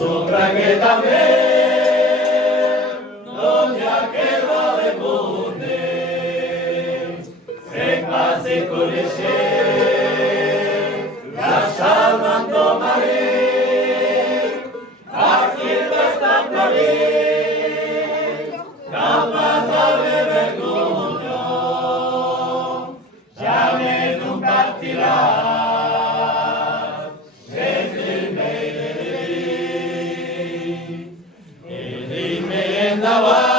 sopra que también doña queda de monte, se pase con el la llamando María, aquí está María, capaz de vergüenza, ya me no partirá. Dime en la